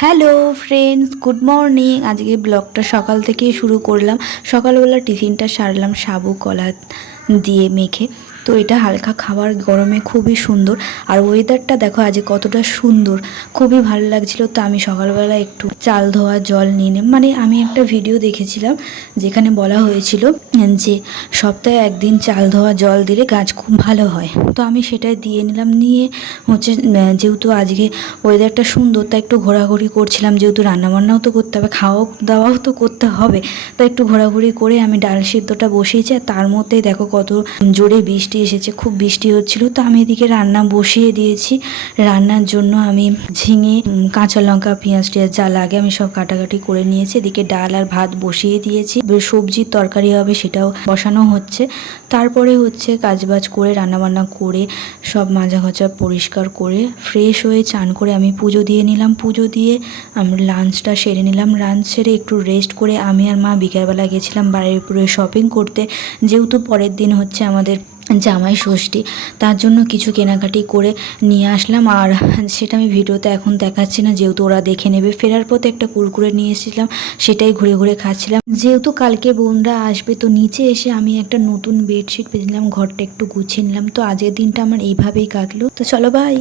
Hello friends, good morning. আজকে ব্লগটা সকাল থেকেই শুরু করলাম। সকালবেলা টিফিনটা সারলাম সাবু কলা দিয়ে মেখে। তো এটা হালকা খাবার, গরমে খুবই সুন্দর। আর ওয়েদারটা দেখো আজ কতটা সুন্দর, খুবই ভালো লাগছিল। তো আমি সকালবেলা একটু চাল ধোয়া জল নিয়ে মানে আমি একটা ভিডিও দেখেছিলাম যেখানে বলা হয়েছিল যে সপ্তাহে একদিন চাল ধোয়া জল দিলে গাছ খুব ভালো হয়। তো আমি সেটাই দিয়ে নিলাম। নিয়ে হচ্ছে যেহেতু আজকে ওয়েদারটা সুন্দর, তাই একটু ঘোরাঘুরি করছিলাম। যেহেতু রান্নাবান্নাও তো করতে হবে, খাওয়া দাওয়াও তো করতে হবে, তাই একটু ঘোরাঘুরি করে আমি ডাল সিদ্ধটা বসিয়েছি। আর তার মধ্যেই দেখো কত জোরে বৃষ্টি এসেছে, খুব বৃষ্টি হচ্ছিল। তো আমি এদিকে রান্না বসিয়ে দিয়েছি। রান্নার জন্য আমি ঝিঙে, কাঁচা লঙ্কা, পেঁয়াজ টিয়াজ যা লাগে আমি সব কাটাকাটি করে নিয়েছি। এদিকে ডাল আর ভাত বসিয়ে দিয়েছি। সবজির তরকারি হবে, সেটাও বসানো হচ্ছে। তারপরে হচ্ছে কাজবাজ করে রান্নাবান্না করে সব মাজা ঘষা পরিষ্কার করে ফ্রেশ হয়ে চান করে আমি পুজো দিয়ে নিলাম। পুজো দিয়ে আমরা লাঞ্চটা সেরে নিলাম। লাঞ্চ সেরে একটু রেস্ট করে আমি আর মা বিকেলবেলা গেছিলাম বাড়ির উপরে শপিং করতে। যেহেতু পরের দিন হচ্ছে আমাদের জামাই ষষ্ঠী, তার জন্য কিছু কেনাকাটি করে নিয়ে আসলাম। আর সেটা আমি ভিডিওতে এখন দেখাচ্ছি না, যেহেতু ওরা দেখে নেবে। ফেরার পথে একটা কুরকুরে নিয়ে এসেছিলাম, সেটাই ঘুরে ঘুরে খাচ্ছিলাম। যেহেতু কালকে বোনরা আসবে, তো নিচে এসে আমি একটা নতুন বেডশিট পেয়েছিলাম, ঘরটা একটু গুছিয়ে নিলাম। তো আজকের দিনটা আমার এইভাবেই কাটলো। তো চলো বাই।